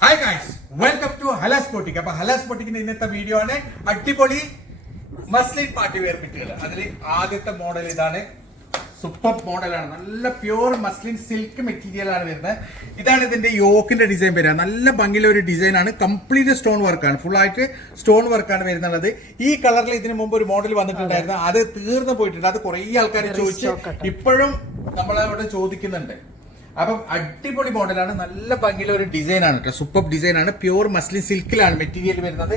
Hi guys welcome to Halas boutique അപ്പൊ ഹലാസ് ബോട്ടിക്കിന്റെ ഇന്നത്തെ video ആണ് അടിപൊളി മസ്ലിൻ പാർട്ടി വെയർ പിറ്റുകൾ അതിൽ ആദ്യത്തെ മോഡൽ ഇതാണ്. സൂപ്പർ മോഡലാണ് നല്ല പ്യൂർ മസ്ലിൻ സിൽക്ക് മെറ്റീരിയൽ ആണ് വരുന്നത്. ഇതാണ് ഇതിന്റെ യോക്കിന്റെ ഡിസൈൻ വരിക നല്ല ഭംഗിയുള്ള ഒരു ഡിസൈൻ ആണ്. കംപ്ലീറ്റ് സ്റ്റോൺ വർക്കാണ് ഫുൾ ആയിട്ട് സ്റ്റോൺ വർക്കാണ് വരുന്നുള്ളത്. ഈ കളറിൽ ഇതിന് മുമ്പ് ഒരു മോഡൽ വന്നിട്ടുണ്ടായിരുന്നു. അത് തീർന്നു പോയിട്ടുണ്ട്. അത് കുറേ ആൾക്കാർ ചോദിച്ച് ഇപ്പോഴും നമ്മളവിടെ ചോദിക്കുന്നുണ്ട്. അപ്പം അടിപൊളി മോഡലാണ്. നല്ല ഭംഗിയുള്ള ഒരു ഡിസൈൻ ആണ് കേട്ടോ സൂപ്പർ ഡിസൈൻ ആണ്. പ്യൂർ മസ്ലിൻ സിൽക്കിലാണ് മെറ്റീരിയൽ വരുന്നത്.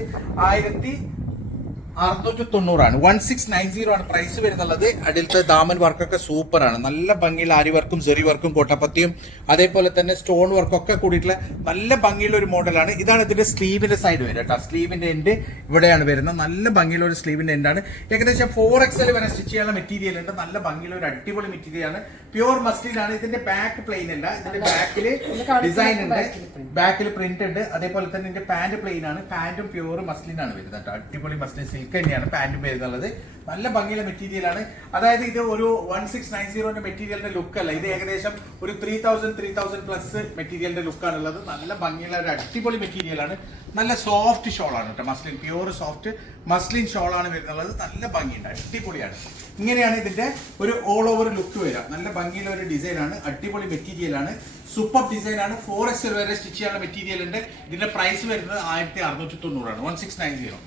ആയിരത്തി അറുന്നൂറ്റി തൊണ്ണൂറാണ് വൺ സിക്സ് നയൻ സീറോ ആണ് പ്രൈസ് വരുന്നുള്ളത്. അടിലത്തെ ദാമൻ വർക്കൊക്കെ സൂപ്പർ ആണ്. നല്ല ഭംഗിയുള്ള ആരി വർക്കും സെറി വർക്കും കോട്ടപ്പത്തിയും അതേപോലെ തന്നെ സ്റ്റോൺ വർക്കൊക്കെ കൂടിയിട്ടുള്ള നല്ല ഭംഗിയുള്ള ഒരു മോഡലാണ് ഇതാണ് ഇതിന്റെ സ്ലീവിന്റെ സൈഡ് വരിക കേട്ടോ. സ്ലീവിന്റെ എൻഡ് ഇവിടെയാണ് വരുന്നത്. നല്ല ഭംഗിയുള്ള ഒരു സ്ലീവിന്റെ എൻഡാണ് ഏകദേശം ഫോർ എക്സൽ വരെ സ്റ്റിച്ച് ചെയ്യാനുള്ള മെറ്റീരിയൽ ഉണ്ട്. നല്ല ഭംഗിയുള്ള ഒരു അടിപൊളി മെറ്റീരിയൽ ആണ്. പ്യൂർ മസ്ലിനാണ് ആണ്. ഇതിന്റെ ബാക്ക് പ്ലെയിൻ അല്ല. ഇതിന്റെ ബാക്കിൽ ഡിസൈൻ ഉണ്ട്. ബാക്കിൽ പ്രിന്റ് ഉണ്ട്. അതേപോലെ തന്നെ ഇതിന്റെ പാന്റ് പ്ലെയിൻ ആണ്. പാന്റും പ്യുവർ മസ്ലിനാണ് ആണ് വരുന്നത് കേട്ടോ. അടിപൊളി മസ്ലിൻ സിൽക്ക് തന്നെയാണ് പാന്റും വരുന്നുള്ളത്. നല്ല ഭംഗിയുള്ള മെറ്റീരിയലാണ് അതായത് ഇത് ഒരു വൺ സിക്സ് നയൻ സീറോന്റെ മെറ്റീരിയലിന്റെ ലുക്ക് അല്ല. ഇത് ഏകദേശം ഒരു three thousand three thousand plus മെറ്റീരിയലിന്റെ ലുക്കാണ് ഉള്ളത് നല്ല ഭംഗിയുള്ള ഒരു അടിപൊളി മെറ്റീരിയലാണ് നല്ല സോഫ്റ്റ് ഷോൾ ആണ് കേട്ടോ muslin pure soft muslin shawl ആണ് വരുന്നുള്ളത്. നല്ല ഭംഗിയുണ്ട് അടിപൊളിയാണ്. ഇങ്ങനെയാണ് ഇതിന്റെ ഒരു ഓൾ ഓവർ ലുക്ക് വരിക. നല്ല ഭംഗിയുള്ള ഒരു ഡിസൈനാണ് അടിപൊളി മെറ്റീരിയലാണ് സൂപ്പർ ഡിസൈനാണ് ഫോർ എക്സ് വരെ സ്റ്റിച്ച് ചെയ്യാനുള്ള മെറ്റീരിയൽ ഉണ്ട്. ഇതിന്റെ പ്രൈസ് വരുന്നത് ആയിരത്തി അറുന്നൂറ്റി തൊണ്ണൂറാണ് one six nine zero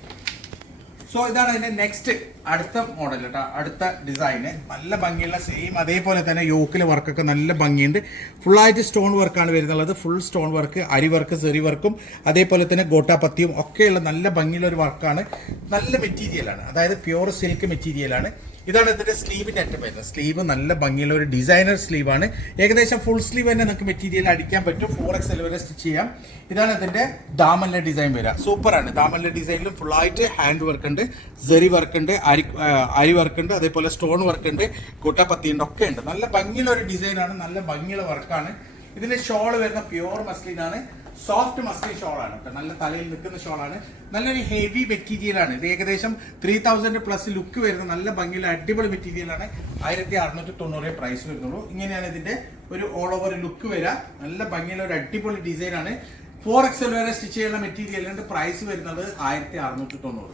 so ഇതാണ് അതിന്റെ നെക്സ്റ്റ് അടുത്ത മോഡൽ കേട്ടോ അടുത്ത ഡിസൈന് നല്ല ഭംഗിയുള്ള സെയിം അതേപോലെ തന്നെ യോക്കിലെ വർക്കൊക്കെ നല്ല ഭംഗിയുണ്ട്. ഫുള്ളായിട്ട് സ്റ്റോൺ വർക്കാണ് വരുന്നുള്ളത്. Full stone work aari work സെറി വർക്കും അതേപോലെ തന്നെ ഗോട്ടാപ്പത്തിയും ഒക്കെയുള്ള നല്ല ഭംഗിയുള്ള ഒരു വർക്കാണ് നല്ല മെറ്റീരിയലാണ് അതായത് പ്യുവർ സിൽക്ക് മെറ്റീരിയലാണ് ഇതാണ് ഇതിന്റെ സ്ലീവിന്റെ അറ്റം വരുന്നത് സ്ലീവ് നല്ല ഭംഗിയുള്ള ഒരു ഡിസൈനർ സ്ലീവ് ആണ്. ഏകദേശം ഫുൾ സ്ലീവ് തന്നെ നിങ്ങൾക്ക് മെറ്റീരിയൽ അടിക്കാൻ പറ്റും. ഫോർ എക്സ് എൽ വരെ സ്റ്റിച്ച് ചെയ്യാം. ഇതാണ് ഇതിന്റെ ദാമലിന്റെ ഡിസൈൻ വരിക. സൂപ്പറാണ് ദാമലിന്റെ ഡിസൈനിൽ ഫുൾ ആയിട്ട് ഹാൻഡ് വർക്ക് ഉണ്ട് സെറി വർക്ക് ഉണ്ട് അരി അരി വർക്ക് ഉണ്ട് അതേപോലെ സ്റ്റോൺ വർക്ക് ഉണ്ട് കുട്ടപ്പത്തി ഉണ്ട് ഒക്കെ ഉണ്ട്. നല്ല ഭംഗിയുള്ള ഒരു ഡിസൈനാണ് നല്ല ഭംഗിയുള്ള വർക്കാണ് ഇതിന്റെ ഷോൾ വരുന്ന പ്യുവർ ആണ്. സോഫ്റ്റ് മസ്ലിൻ ഷോളാണ് കേട്ടോ. നല്ല തലയിൽ നിൽക്കുന്ന ആണ്. നല്ലൊരു ഹെവി മെറ്റീരിയൽ ആണ്. ഇത് ഏകദേശം ത്രീ തൗസൻഡ് പ്ലസ് ലുക്ക് വരുന്ന നല്ല ഭംഗിയുള്ള അടിപൊളി മെറ്റീരിയൽ ആണ്. ആയിരത്തി അറുന്നൂറ്റി തൊണ്ണൂറ് പ്രൈസ് വരുന്നുള്ളൂ. ഇങ്ങനെയാണ് ഇതിന്റെ ഒരു ഓൾ ഓവർ ലുക്ക് വരാ നല്ല ഭംഗിയുള്ള ഒരു അടിപൊളി ഡിസൈൻ ആണ്. ഫോർ എക്സൽ വരെ സ്റ്റിച്ച് ചെയ്യുന്ന മെറ്റീരിയലിന്റെ പ്രൈസ് വരുന്നത് ആയിരത്തി അറുന്നൂറ്റി തൊണ്ണൂറ്.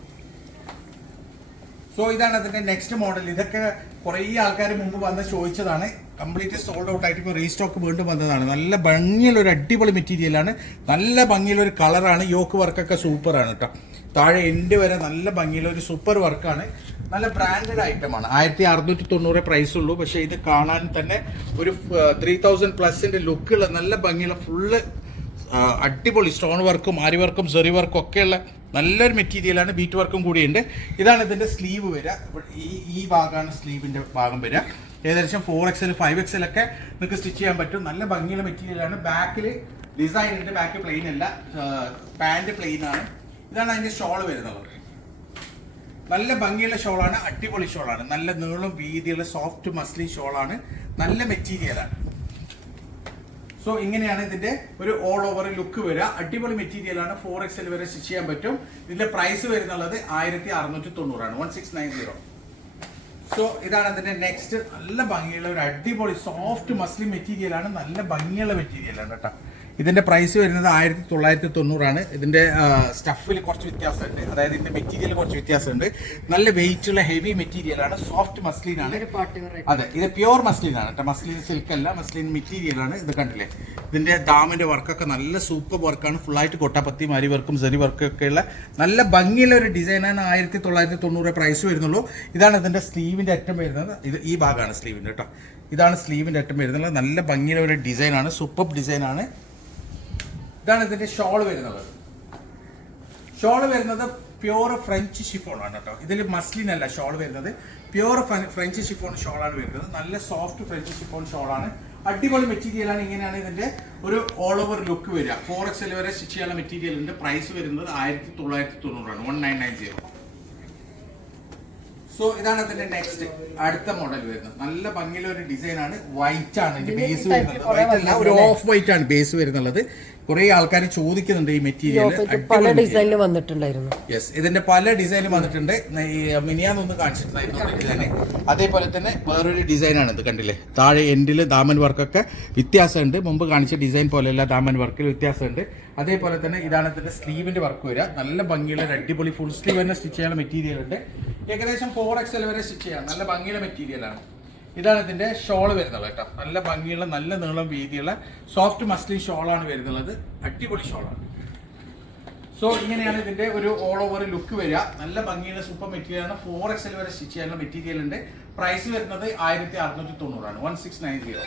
സോ ഇതാണ് അതിന്റെ നെക്സ്റ്റ് മോഡൽ ഇതൊക്കെ കുറേ ആൾക്കാർ മുമ്പ് വന്ന് ചോദിച്ചതാണ്. കംപ്ലീറ്റ് സോൾഡ് ഔട്ട് ആയിട്ട് ഇപ്പോൾ റീസ്റ്റോക്ക് വീണ്ടും വന്നതാണ്. നല്ല ഭംഗിയുള്ള ഒരു അടിപൊളി മെറ്റീരിയലാണ് നല്ല ഭംഗിയുള്ള ഒരു കളറാണ് യോക്ക് വർക്കൊക്കെ സൂപ്പറാണ് കേട്ടോ താഴെ എൻഡ് വരെ നല്ല ഭംഗിയുള്ള ഒരു സൂപ്പർ വർക്കാണ് നല്ല ബ്രാൻഡഡ് ഐറ്റമാണ് ആയിരത്തി അറുന്നൂറ്റി തൊണ്ണൂറ് പ്രൈസ് ഉള്ളൂ. പക്ഷേ ഇത് കാണാൻ തന്നെ ഒരു ത്രീ തൗസൻഡ് പ്ലസിന്റെ ലുക്കുള്ള നല്ല ഭംഗിയുള്ള ഫുള്ള് അടിപൊളി സ്റ്റോൺ വർക്കും ആരി വർക്കും സെറി വർക്കും ഒക്കെയുള്ള നല്ലൊരു മെറ്റീരിയലാണ് ബീറ്റ് വർക്കും കൂടിയുണ്ട്. ഇതാണ് ഇതിന്റെ സ്ലീവ് വരിക ഈ ഈ ഭാഗമാണ് സ്ലീവിന്റെ ഭാഗം വരിക ഏകദേശം ഫോർ എക്സൽ ഫൈവ് എക്സൽ ഒക്കെ നിങ്ങൾക്ക് സ്റ്റിച്ച് ചെയ്യാൻ പറ്റും. നല്ല ഭംഗിയുള്ള മെറ്റീരിയലാണ് ബാക്കിൽ ഡിസൈൻ ഉണ്ട് ബാക്ക് പ്ലെയിൻ അല്ല. പാന്റ് പ്ലെയിൻ ആണ്. ഇതാണ് അതിന്റെ ഷോൾ വരുന്നത്. നല്ല ഭംഗിയുള്ള ഷോളാണ് അടിപൊളി ഷോളാണ് നല്ല നീളം വീതിയുള്ള സോഫ്റ്റ് മസ്ലി ഷോളാണ് നല്ല മെറ്റീരിയലാണ് സോ ഇങ്ങനെയാണ് ഇതിന്റെ ഒരു ഓൾ ഓവർ ലുക്ക് വരിക. അടിപൊളി മെറ്റീരിയൽ ആണ്. ഫോർ എക്സൽ വരെ സ്റ്റിച്ച് ചെയ്യാൻ പറ്റും. ഇതിന്റെ പ്രൈസ് വരുന്നുള്ളത് ആയിരത്തി അറുന്നൂറ്റി തൊണ്ണൂറാണ് one six nine zero so ഇതാണ് അതിന്റെ നെക്സ്റ്റ് നല്ല ഭംഗിയുള്ള ഒരു അടിപൊളി സോഫ്റ്റ് മസ്ലിം മെറ്റീരിയൽ ആണ്. നല്ല ഭംഗിയുള്ള മെറ്റീരിയൽ ആണ് കേട്ടോ. ഇതിന്റെ പ്രൈസ് വരുന്നത് ആയിരത്തി തൊള്ളായിരത്തി തൊണ്ണൂറാണ് ഇതിന്റെ സ്റ്റഫിൽ കുറച്ച് വ്യത്യാസമുണ്ട്. അതായത് ഇതിന്റെ മെറ്റീരിയൽ കുറച്ച് വ്യത്യാസമുണ്ട്. നല്ല വെയിറ്റ് ഉള്ള ഹെവി മെറ്റീരിയലാണ് സോഫ്റ്റ് മസ്ലിൻ ആണ്. അതെ ഇത് പ്യുവർ മസ്ലിൻ ആണ് കേട്ടോ മസ്ലിൻ സിൽക്ക് അല്ല മസ്ലിൻ മെറ്റീരിയലാണ് ഇത് കണ്ടില്ലേ? ഇതിന്റെ ദാമിന്റെ വർക്കൊക്കെ നല്ല സൂപ്പർ വർക്കാണ് ഫുള്ളായിട്ട് കൊട്ടാപ്പത്തി മാരി വർക്കും സെറി വർക്കും ഒക്കെ ഉള്ള നല്ല ഭംഗിയുള്ള ഒരു ഡിസൈനാണ് ആയിരത്തി തൊള്ളായിരത്തി തൊണ്ണൂറ് പ്രൈസ് വരുന്നുള്ളൂ. ഇതാണ് ഇതിന്റെ സ്ലീവിന്റെ അറ്റം വരുന്നത്. ഇത് ഈ ഭാഗമാണ് സ്ലീവിന്റെ കേട്ടോ ഇതാണ് സ്ലീവിന്റെ അറ്റം വരുന്നത്. നല്ല ഭംഗിയുള്ള ഒരു ഡിസൈനാണ് സൂപ്പർ ഡിസൈനാണ് ഇതാണ് ഇതിന്റെ ഷോൾ വരുന്നത്. ഷോൾ വരുന്നത് പ്യൂർ ഫ്രഞ്ച് ഷിഫോൺ ആണ് കേട്ടോ. ഇതിൽ മസ്ലിൻ അല്ല ഷോൾ വരുന്നത്. പ്യൂർ ഫ്രഞ്ച് ഷിഫോൺ ഷോൾ ആണ് വരുന്നത്. നല്ല സോഫ്റ്റ് ഫ്രഞ്ച് ഷിഫോൺ ഷോൾ ആണ് അടിപൊളി മെറ്റീരിയലാണ് ഇങ്ങനെയാണ് ഇതിന്റെ ഒരു ഓൾ ഓവർ ലുക്ക് വരിക. ഫോർ എക്സ് എൽ വരെ സ്റ്റിച്ച് ചെയ്യാനുള്ള മെറ്റീരിയലിന്റെ പ്രൈസ് വരുന്നത് ആയിരത്തി തൊള്ളായിരത്തി തൊണ്ണൂറാണ് one nine nine zero so ഇതാണ് അതിന്റെ നെക്സ്റ്റ് അടുത്ത മോഡൽ വരുന്നത്. നല്ല ഭംഗിയുള്ള ഒരു ഡിസൈൻ ആണ്. വൈറ്റ് ആണ്. ഇതിന്റെ ബേസ് വരുന്നത്. വൈറ്റ് അല്ല ഒരു ഓഫ് വൈറ്റ് ആണ് ബേസ് വരുന്നുള്ളത്. കുറെ ആൾക്കാർ ചോദിക്കുന്നുണ്ട് ഈ മെറ്റീരിയൽ പല ഡിസൈനിൽ വന്നിട്ടുണ്ടായിരുന്നു. യെസ് ഇതിന്റെ പല ഡിസൈൻ വന്നിട്ടുണ്ട്. മിനിയാന്നൊന്ന് കാണിച്ചിട്ടുണ്ടായിരുന്നു അതേപോലെ തന്നെ വേറൊരു ഡിസൈനാണ് ഇത് കണ്ടില്ലേ? താഴെ എൻഡിൽ ദാമൻ വർക്കൊക്കെ വ്യത്യാസമുണ്ട്. മുമ്പ് കാണിച്ച ഡിസൈൻ പോലെയല്ല ദാമൻ വർക്കിൽ വ്യത്യാസമുണ്ട്. അതേപോലെ തന്നെ ഇതാണ് ഇതിന്റെ സ്ലീവിന്റെ വർക്ക് വരിക. നല്ല ഭംഗിയുള്ള അടിപൊളി ഫുൾ സ്ലീവ് തന്നെ സ്റ്റിച്ച് ചെയ്യാനുള്ള മെറ്റീരിയൽ ഉണ്ട്. ഏകദേശം ഫോർ എക്സൽ വരെ സ്റ്റിച്ച് ചെയ്യാം. നല്ല ഭംഗിയുള്ള മെറ്റീരിയലാണ് ഇതാണ് ഇതിന്റെ ഷോൾ വരുന്നത് കേട്ടോ. നല്ല ഭംഗിയുള്ള നല്ല നീളം വീതിയുള്ള സോഫ്റ്റ് മസ്ലിൻ ഷോളാണ് വരുന്നത്. അടിപൊളി ഷോളാണ് സോ ഇങ്ങനെയാണ് ഇതിന്റെ ഒരു ഓൾ ഓവർ ലുക്ക് വരിക. നല്ല ഭംഗിയുള്ള സൂപ്പർ മെറ്റീരിയൽ ആണ്. ഫോർ എക്സൽ വരെ സ്റ്റിച്ച് ചെയ്യാനുള്ള മെറ്റീരിയൽ ഉണ്ട്. പ്രൈസ് വരുന്നത് ആയിരത്തി അറുന്നൂറ്റി തൊണ്ണൂറാണ് one six nine zero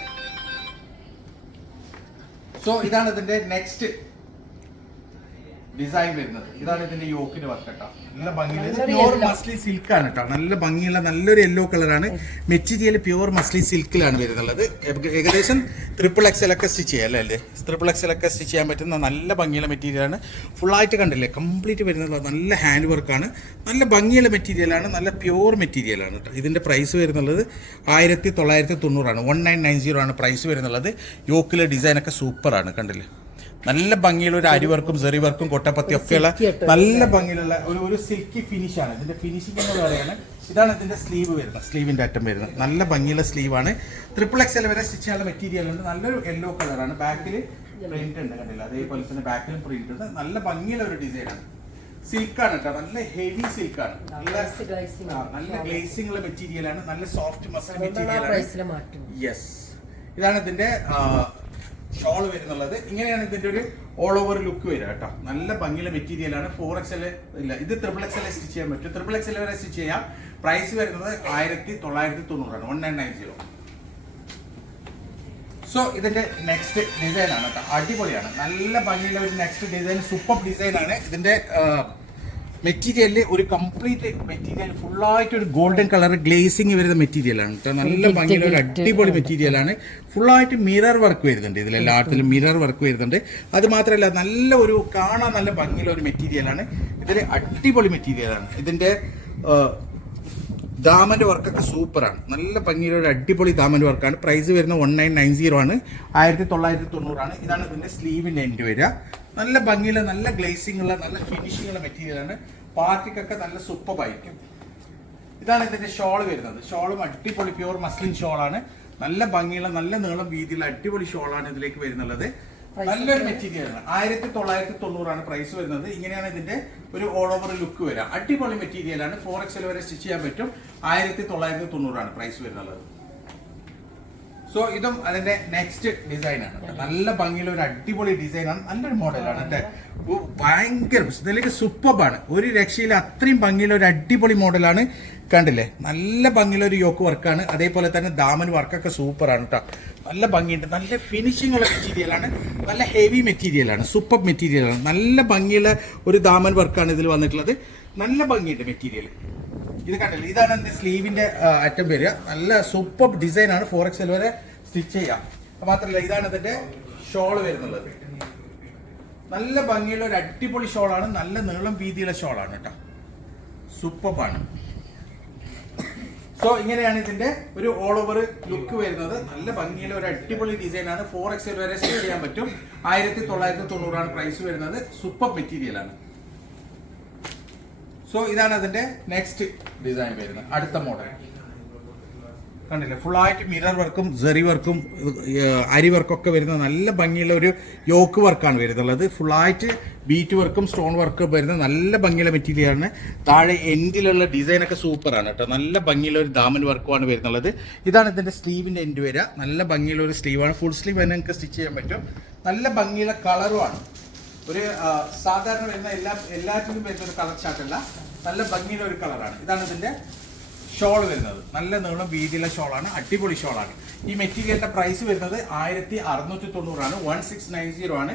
so ഇതാണ് ഇതിന്റെ നെക്സ്റ്റ് ഡിസൈൻ വരുന്നത്. ഇതാണ് ഇതിന്റെ യോക്കിന്റെ വർക്ക് കേട്ടോ നല്ല ഭംഗിയുള്ള പ്യൂർ മസ്ലി സിൽക്ക് ആണ് കേട്ടോ നല്ല ഭംഗിയുള്ള നല്ലൊരു യെല്ലോ കളറാണ് മെറ്റീരിയൽ പ്യുവർ മസ്ലി സിൽക്കിലാണ് വരുന്നുള്ളത്. ഏകദേശം ട്രിപ്പിൾ എക്സ് എലൊക്കെ സ്റ്റിച്ച് ചെയ്യാം അല്ലേ അല്ലേ? ട്രിപ്പിൾ എക്സ് എലൊക്കെ സ്റ്റിച്ച് ചെയ്യാൻ പറ്റുന്ന നല്ല ഭംഗിയുള്ള മെറ്റീരിയലാണ് ഫുള്ളായിട്ട് കണ്ടില്ലേ കംപ്ലീറ്റ് വരുന്നത് നല്ല ഹാൻഡ് വർക്കാണ് നല്ല ഭംഗിയുള്ള മെറ്റീരിയലാണ് നല്ല പ്യുവർ മെറ്റീരിയലാണ് കേട്ടോ ഇതിന്റെ പ്രൈസ് വരുന്നുള്ളത് ആയിരത്തി തൊള്ളായിരത്തി തൊണ്ണൂറാണ് വൺ നയൻ നയൻ സീറോ ആണ് പ്രൈസ് വരുന്നുള്ളത്. യോക്കിലെ ഡിസൈനൊക്കെ സൂപ്പറാണ് കണ്ടില്ലേ? നല്ല ഭംഗിയുള്ള ഒരു അരി വർക്കും സെറി വർക്കും കൊട്ടപ്പത്തി ഒക്കെയുള്ള നല്ല ഭംഗിയിലുള്ള ഒരു ഒരു സിൽക്കി ഫിനിഷ് ആണ്. ഇതിന്റെ ഫിനിഷിംഗ് എന്ന് പറയുന്നത് ഇതാണ് ഇതിന്റെ സ്ലീവ് വരുന്നത്. സ്ലീവിന്റെ അറ്റം വരുന്നത്. നല്ല ഭംഗിയുള്ള സ്ലീവ് ആണ്. ട്രിപ്പിൾ എക്സൽ വരെ സ്റ്റിച്ച് ചെയ്യാനുള്ള മെറ്റീരിയൽ ഉണ്ട്. നല്ലൊരു യെല്ലോ കളറാണ് ബാക്കിൽ പ്രിന്റ് ഉണ്ട് കണ്ടില്ല? അതേപോലെ തന്നെ ബാക്കിലും പ്രിന്റ് ഉണ്ട്. നല്ല ഭംഗിയുള്ള ഒരു ഡിസൈൻ ആണ്. സിൽക്കാണ് കേട്ടോ. നല്ല ഹെവി സിൽക്കാണ് നല്ല നല്ല ഗ്ലേസിംഗ് ഉള്ള മെറ്റീരിയൽ ആണ്. നല്ല സോഫ്റ്റ് മസിൽ മെറ്റീരിയൽ ആണ്. യെസ് ഇതാണ് ഇതിന്റെ ഷോൾ വരുന്നുള്ളത്. ഇങ്ങനെയാണ് ഇതിന്റെ ഒരു ഓൾ ഓവർ ലുക്ക് വരിക കേട്ടോ. നല്ല ഭംഗിയുള്ള മെറ്റീരിയലാണ് ഫോർ എൽ ഇല്ല ഇത് ട്രിപ്പിൾ എൽ സ്റ്റിച്ച് ചെയ്യാൻ പറ്റും. ട്രിപ്പിൾ എൽ വരെ സ്റ്റിച്ച് ചെയ്യാം. പ്രൈസ് വരുന്നത് ആയിരത്തി തൊള്ളായിരത്തി തൊണ്ണൂറാണ് one nine nine zero so ഇതിന്റെ നെക്സ്റ്റ് ഡിസൈൻ ആണ് കേട്ടോ. അടിപൊളിയാണ്. നല്ല ഭംഗിയുള്ള ഒരു നെക്സ്റ്റ് ഡിസൈൻ സൂപ്പർ ഡിസൈൻ ആണ്. ഇതിന്റെ മെറ്റീരിയലിൽ ഒരു കംപ്ലീറ്റ് മെറ്റീരിയൽ ഫുള്ളായിട്ട് ഒരു ഗോൾഡൻ കളർ ഗ്ലേസിങ് വരുന്ന മെറ്റീരിയലാണ് കേട്ടോ. നല്ല ഭംഗിയുള്ള ഒരു അടിപൊളി മെറ്റീരിയലാണ് ഫുള്ളായിട്ട് മിറർ വർക്ക് വരുന്നുണ്ട് ഇതിൽ എല്ലാത്തിലും മിറർ വർക്ക് വരുന്നുണ്ട്. അത് മാത്രമല്ല നല്ല ഒരു കാണാൻ നല്ല ഭംഗിയുള്ള ഒരു മെറ്റീരിയലാണ് ഇതിൽ അടിപൊളി മെറ്റീരിയൽ ആണ്. ദാമന്റെ വർക്കൊക്കെ സൂപ്പറാണ്. നല്ല ഭംഗിയുള്ള ഒരു അടിപൊളി ദാമന്റെ വർക്കാണ്. പ്രൈസ് വരുന്നത് വൺ നയൻ നയൻ സീറോ ആണ്. ആയിരത്തി തൊള്ളായിരത്തി തൊണ്ണൂറാണ് ഇതാണ് ഇതിന്റെ സ്ലീവിന്റെ എൻഡ് വരിക. നല്ല ഭംഗിയുള്ള നല്ല ഗ്ലേസിംഗ് ഉള്ള നല്ല ഫിനിഷിംഗ് ഉള്ള മെറ്റീരിയൽ ആണ്. പാർട്ടിക്കൊക്കെ നല്ല സൂപ്പറായിരിക്കും ഇതാണ് ഇതിന്റെ ഷോൾ വരുന്നത്. ഷോളും അടിപൊളി പ്യൂർ മസ്ലിൻ ഷോളാണ് നല്ല ഭംഗിയുള്ള നല്ല നീളം വീതിയുള്ള അടിപൊളി ഷോളാണ് ഇതിലേക്ക് വരുന്നുള്ളത്. നല്ലൊരു മെറ്റീരിയൽ ആണ് ആയിരത്തി തൊള്ളായിരത്തി തൊണ്ണൂറാണ് പ്രൈസ് വരുന്നത്. ഇങ്ങനെയാണ് ഇതിന്റെ ഒരു ഓൾ ഓവർ ലുക്ക് വരിക. അടിപൊളി മെറ്റീരിയൽ ആണ് ഫോർ എക്സൽ വരെ സ്റ്റിച്ച് ചെയ്യാൻ പറ്റും. ആയിരത്തി തൊള്ളായിരത്തി തൊണ്ണൂറാണ് പ്രൈസ് വരുന്നത്. സോ ഇതും അതിന്റെ നെക്സ്റ്റ് ഡിസൈൻ ആണ്. നല്ല ഭംഗിയുള്ള ഒരു അടിപൊളി ഡിസൈൻ ആണ്. നല്ലൊരു മോഡലാണ് അല്ലേ? ഭയങ്കര ഇതിലേക്ക് സൂപ്പർബാണ് ഒരു രക്ഷയിൽ അത്രയും ഭംഗിയുള്ള ഒരു അടിപൊളി മോഡലാണ് കണ്ടില്ലേ? നല്ല ഭംഗിയുള്ള ഒരു യോക്ക് വർക്കാണ് അതേപോലെ തന്നെ ദാമൻ വർക്കൊക്കെ സൂപ്പറാണ് കേട്ടോ നല്ല ഭംഗിയുണ്ട്. നല്ല ഫിനിഷിംഗ് ഉള്ള മെറ്റീരിയലാണ് നല്ല ഹെവി മെറ്റീരിയലാണ് സൂപ്പർ മെറ്റീരിയലാണ് നല്ല ഭംഗിയുള്ള ഒരു ദാമൻ വർക്കാണ് ഇതിൽ വന്നിട്ടുള്ളത്. നല്ല ഭംഗിയുണ്ട് മെറ്റീരിയൽ ഇത് കണ്ടില്ല? ഇതാണ് എന്റെ സ്ലീവിന്റെ അറ്റം വരിക നല്ല സൂപ്പർ ഡിസൈൻ ആണ് ഫോർ എൽ വരെ സ്റ്റിച്ച് ചെയ്യാം. അത് മാത്രമല്ല ഇതാണ് ഇതിന്റെ ഷോൾ വരുന്നുള്ളത്. നല്ല ഭംഗിയുള്ള ഒരു അടിപൊളി ഷോളാണ്. നല്ല നീളം വീതിയുള്ള ഷോളാണ് കേട്ടോ. സൂപ്പറാണ് സോ ഇങ്ങനെയാണ് ഇതിന്റെ ഒരു ഓൾ ഓവർ ലുക്ക് വരുന്നത്. നല്ല ഭംഗിയുള്ള ഒരു അടിപൊളി ഡിസൈൻ ആണ് ഫോർ എക്സൽ വരെ സ്റ്റിച്ച് ചെയ്യാൻ പറ്റും. ആയിരത്തി തൊള്ളായിരത്തി തൊണ്ണൂറാണ് പ്രൈസ് വരുന്നത്. സൂപ്പർ മെറ്റീരിയൽ ആണ്. സോ ഇതാണ് അതിന്റെ നെക്സ്റ്റ് ഡിസൈൻ വരുന്നത്. അടുത്ത മോഡൽ കണ്ടില്ലേ? ഫുള്ളായിട്ട് മിറർ വർക്കും ജെറി വർക്കും അരി വർക്കൊക്കെ വരുന്ന നല്ല ഭംഗിയുള്ള ഒരു യോക്ക് വർക്കാണ് വരുന്നുള്ളത്. ഫുള്ളായിട്ട് ബീറ്റ് വർക്കും സ്റ്റോൺ വർക്കും വരുന്ന നല്ല ഭംഗിയുള്ള മെറ്റീരിയലാണ് താഴെ എൻഡിലുള്ള ഡിസൈനൊക്കെ സൂപ്പറാണ് കേട്ടോ. നല്ല ഭംഗിയുള്ള ഒരു ദാമൻ വർക്കുമാണ് വരുന്നുള്ളത്. ഇതാണ് ഇതിന്റെ സ്ലീവിന്റെ എൻഡ് വരിക. നല്ല ഭംഗിയുള്ള ഒരു സ്ലീവാണ് ഫുൾ സ്ലീവ് തന്നെ നിങ്ങൾക്ക് സ്റ്റിച്ച് ചെയ്യാൻ പറ്റും. നല്ല ഭംഗിയുള്ള കളറുമാണ് ഒരു സാധാരണ വരുന്ന എല്ലാ എല്ലാറ്റിലും വരുന്ന ഒരു കളർ ചാർട്ടല്ല നല്ല ഭംഗിയുള്ള ഒരു കളറാണ് ഇതാണ് ഇതിന്റെ ഷോൾ വരുന്നത്. നല്ല നീളം വീതിയുള്ള ഷോളാണ് അടിപൊളി ഷോളാണ് ഈ മെറ്റീരിയലിന്റെ പ്രൈസ് വരുന്നത് ആയിരത്തി അറുന്നൂറ്റി തൊണ്ണൂറാണ് വൺ സിക്സ് നയൻ സീറോ ആണ്.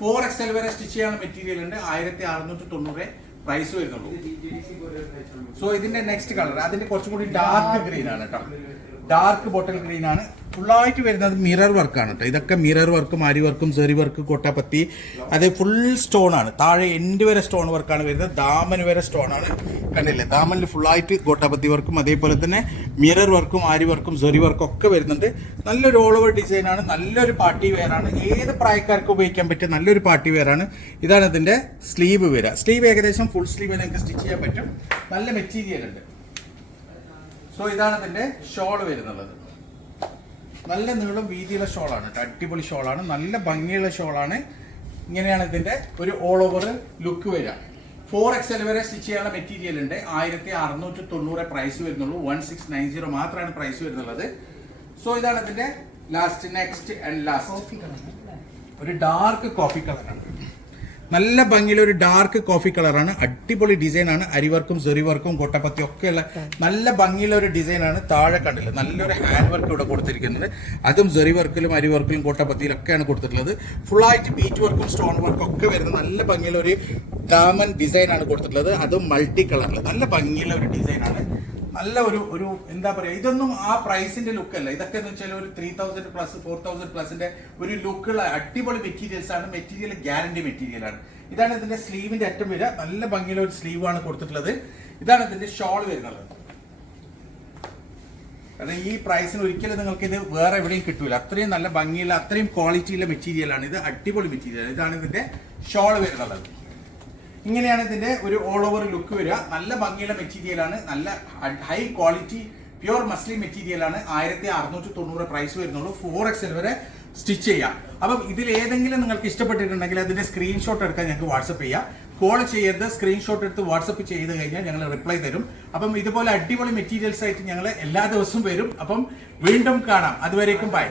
ഫോർ എക്സ് എൽ വരെ സ്റ്റിച്ച് ചെയ്യാൻ മെറ്റീരിയൽ ഉണ്ട്. ആയിരത്തി അറുന്നൂറ്റി തൊണ്ണൂറ് പ്രൈസ് വരുന്നുള്ളൂ. സോ ഇതിന്റെ നെക്സ്റ്റ് കളർ അതിന്റെ കുറച്ചും കൂടി ഡാർക്ക് ഗ്രീൻ ആണ് കേട്ടോ. ഡാർക്ക് ബോട്ടൽ ഗ്രീൻ ആണ്. ഫുള്ളായിട്ട് വരുന്നത് മിറർ വർക്കാണ് കേട്ടോ ഇതൊക്കെ മിറർ വർക്കും അരി വർക്കും സെറി വർക്ക് കൊട്ടപ്പത്തി. അത് ഫുൾ സ്റ്റോൺ ആണ്. താഴെ എൻഡ് വരെ സ്റ്റോൺ വർക്കാണ് വരുന്നത്. ദാമൻ വരെ സ്റ്റോൺ ആണ്. കണ്ടില്ലേ? ദാമനിൽ ഫുള്ളായിട്ട് കൊട്ടപ്പത്തി വർക്കും അതേപോലെ തന്നെ മിറർ വർക്കും ആരി വർക്കും സെറി വർക്കും ഒക്കെ വരുന്നുണ്ട്. നല്ലൊരു ഓൾ ഓവർ ഡിസൈൻ ആണ്. നല്ലൊരു പാർട്ടി വെയറാണ് ഏത് പ്രായക്കാർക്ക് ഉപയോഗിക്കാൻ പറ്റിയ നല്ലൊരു പാർട്ടി വെയറാണ് ഇതാണ് ഇതിന്റെ സ്ലീവ് വരിക സ്ലീവ് ഏകദേശം ഫുൾ സ്ലീവ് നിങ്ങൾക്ക് സ്റ്റിച്ച് ചെയ്യാൻ പറ്റും. നല്ല മെറ്റീരിയൽ ഉണ്ട്. സോ ഇതാണ് ഇതിന്റെ ഷോൾ വരുന്നുള്ളത്. നല്ല നീളം വീതിയുള്ള ഷോളാണ് കേട്ടോ അടിപൊളി ഷോളാണ്. നല്ല ഭംഗിയുള്ള ഷോളാണ്. ഇങ്ങനെയാണ് ഇതിന്റെ ഒരു ഓൾ ഓവർ ലുക്ക് വരിക ഫോർ എക്സ് എൽ വരെ സ്റ്റിച്ച് ചെയ്യാനുള്ള മെറ്റീരിയൽ ഉണ്ട്. ആയിരത്തി അറുന്നൂറ്റി തൊണ്ണൂറ് പ്രൈസ് വരുന്നുള്ളൂ. വൺ സിക്സ് നയൻ സീറോ മാത്രമാണ് പ്രൈസ് വരുന്നുള്ളത്. സോ ഇതാണ് ഇതിന്റെ ലാസ്റ്റ് നെക്സ്റ്റ് ആൻഡ് ലാസ്റ്റ് ഒരു ഡാർക്ക് കോഫി കളറാണ് നല്ല ഭംഗിയിലെ ഒരു ഡാർക്ക് കോഫി കളറാണ് അടിപൊളി ഡിസൈനാണ് അരിവർക്കും സെറിവർക്കും കൊട്ടപ്പത്തി ഒക്കെയുള്ള നല്ല ഭംഗിയിലെ ഒരു ആണ് താഴെ കണ്ടില്ല നല്ലൊരു ഹാൻഡ് വർക്ക് ഇവിടെ കൊടുത്തിരിക്കുന്നത്. അതും സെറി വർക്കിലും അരി വർക്കിലും കൊട്ടപ്പത്തിയിലും ഒക്കെയാണ് കൊടുത്തിട്ടുള്ളത്. ഫുള്ളായിട്ട് ബീറ്റ് വർക്കും സ്റ്റോൺ വർക്കും ഒക്കെ വരുന്ന നല്ല ഭംഗിയിലൊരു ഡാമൻ ഡാമൻ ഡിസൈനാണ് കൊടുത്തിട്ടുള്ളത്. അതും മൾട്ടി കളറിൽ നല്ല ഭംഗിയിലെ ഒരു ഡിസൈനാണ് നല്ല ഒരു ഒരു എന്താ പറയാ ഇതൊന്നും ആ പ്രൈസിന്റെ ലുക്ക് അല്ല. ഇതൊക്കെ എന്ന് വെച്ചാൽ ഒരു three thousand plus four thousand പ്ലസിന്റെ ഒരു ലുക്കുള്ള അടിപൊളി മെറ്റീരിയൽസ് ആണ് മെറ്റീരിയൽ ഗ്യാരണ്ടി മെറ്റീരിയൽ ആണ്. ഇതാണ് ഇതിന്റെ സ്ലീവിന്റെ അറ്റം വരിക. നല്ല ഭംഗിയുള്ള ഒരു സ്ലീവ് ആണ് കൊടുത്തിട്ടുള്ളത്. ഇതാണ് ഇതിന്റെ ഷോൾ വരുന്നത്. കാരണം ഈ പ്രൈസിന് ഒരിക്കലും നിങ്ങൾക്ക് ഇത് വേറെ എവിടെയും കിട്ടൂല. അത്രയും നല്ല ഭംഗിയുള്ള അത്രയും ക്വാളിറ്റിയുള്ള മെറ്റീരിയൽ ആണ്. ഇത് അടിപൊളി മെറ്റീരിയൽ ഇതാണ് ഇതിന്റെ ഷോൾ വരുന്നത്. ഇങ്ങനെയാണ് ഇതിന്റെ ഒരു ഓൾ ഓവർ ലുക്ക് വരിക. നല്ല ഭംഗിയുള്ള മെറ്റീരിയലാണ് നല്ല ഹൈ ക്വാളിറ്റി പ്യുവർ മസ്ലി മെറ്റീരിയലാണ് ആയിരത്തി അറുന്നൂറ്റി തൊണ്ണൂറ് പ്രൈസ് വരുന്നുള്ളൂ. ഫോർ എക്സൽ വരെ സ്റ്റിച്ച് ചെയ്യാം. അപ്പം ഇതിൽ ഏതെങ്കിലും നിങ്ങൾക്ക് ഇഷ്ടപ്പെട്ടിട്ടുണ്ടെങ്കിൽ അതിന്റെ സ്ക്രീൻഷോട്ട് എടുക്കാൻ ഞങ്ങൾക്ക് വാട്സപ്പ് ചെയ്യാം. കോൾ ചെയ്യരുത്. സ്ക്രീൻഷോട്ട് എടുത്ത് വാട്സപ്പ് ചെയ്ത് കഴിഞ്ഞാൽ ഞങ്ങൾ റിപ്ലൈ തരും. അപ്പം ഇതുപോലെ അടിപൊളി മെറ്റീരിയൽസ് ആയിട്ട് ഞങ്ങൾ എല്ലാ ദിവസവും വരും. അപ്പം വീണ്ടും കാണാം. അതുവരേക്കും ബൈ